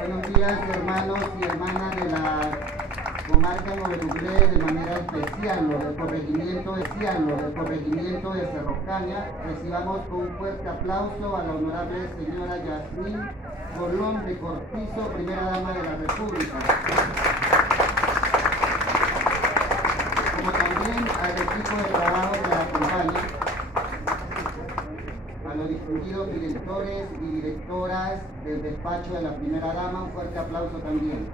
Buenos días, hermanos y hermanas de la comarca Noveluglé, de manera especial los del corregimiento de Cerro Caña. Recibamos con un fuerte aplauso a la honorable señora Yasmín Colón de Cortizo, primera dama de la República. Como también al equipo de trabajo que la acompaña, a los distinguidos directores y directoras del despacho de la primera dama, un fuerte aplauso también.